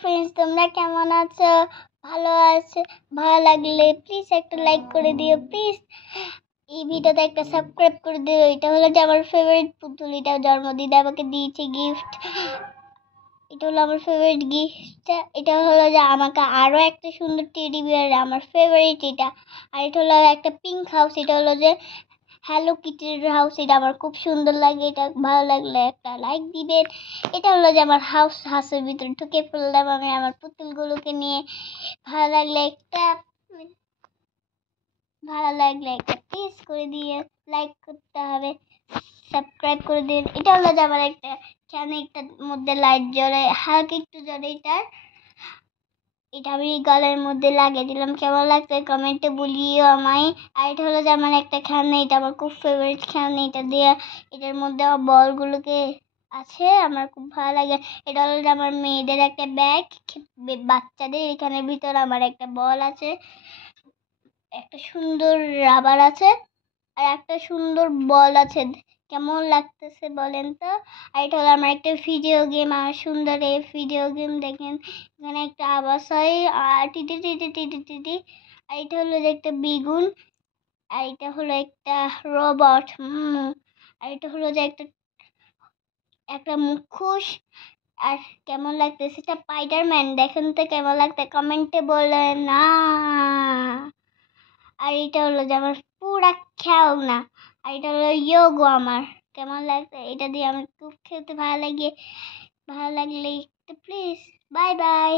Friends, তোমরা কেমন আছো? ভালো আছে? ভালো লাগলে প্লিজ একটা লাইক করে দিও প্লিজ। এই ভিডিওতে একটা সাবস্ক্রাইব করে দিও। এটা হলো যে আমার ফেভারিট পুতুল, এটা জন্মদিনে আমাকে দিয়েছে গিফট। এটা হলো আমার ফেভারিট গিফট। এটা হলো যে আমাকে আরো একটা সুন্দর টেডি বিয়ার, আমার ফেভারিট এটা। আর এটা হলো একটা পিঙ্ক হাউস, এটা হলো যে হ্যালো কিটির হাউস। এটা আমার খুব সুন্দর লাগে। এটা ভালো লাগলে একটা লাইক দিবেন। এটা হলো যে আমার হাউসের ভিতরে ঢুকে পড়লাম আমি আমার পুতুলগুলোকে নিয়ে। ভালো লাগলে একটা প্লিজ করে দিয়ে লাইক করতে হবে, সাবস্ক্রাইব করে দিন। এটা হলো যে আমার একটা একটার মধ্যে লাইট জ্বলে, হালকা একটু জ্বলে। এটা আমি গলার মধ্যে লাগিয়ে দিলাম। কেমন লাগছে কমেন্টে বলিও আমায়। আর এটা হলো যে আমার একটা খেলনা, এটা আমার খুব ফেভারিট খেলনা। এটা দিয়ে এটার মধ্যে বলগুলোকে আছে, আমার খুব ভালো লাগে। এটা হলো যে আমার মেয়েদের একটা ব্যাগ, বাচ্চাদের। এখানে ভিতরে আমার একটা বল আছে, একটা সুন্দর রাবার আছে, আর একটা সুন্দর বল আছে। কেমন লাগতেছে বলেন তো? আর এটা হলো আমার একটা ভিডিও গেম, আর সুন্দর এই ভিডিও গেম দেখেন। এখানে একটা আওয়াজ হয় আর টিটি টিটি টিটি টিটি। আর এটা হলো যে একটা বেগুন, আর এটা হলো একটা রোবট। আর এটা হলো যে একটা একটা মুখোশ। আর কেমন লাগতেছে এটা স্পাইডারম্যান। দেখেন তো কেমন লাগতে, কমেন্টে বলেন না। আর এটা হলো যে আমার পুরা খেলনা। আর এটা হলো ইয়োগো আমার। কেমন লাগছে? এটা দিয়ে আমার খুব খেলতে ভালো লাগে। ভালো লাগলে প্লিজ বাই বাই।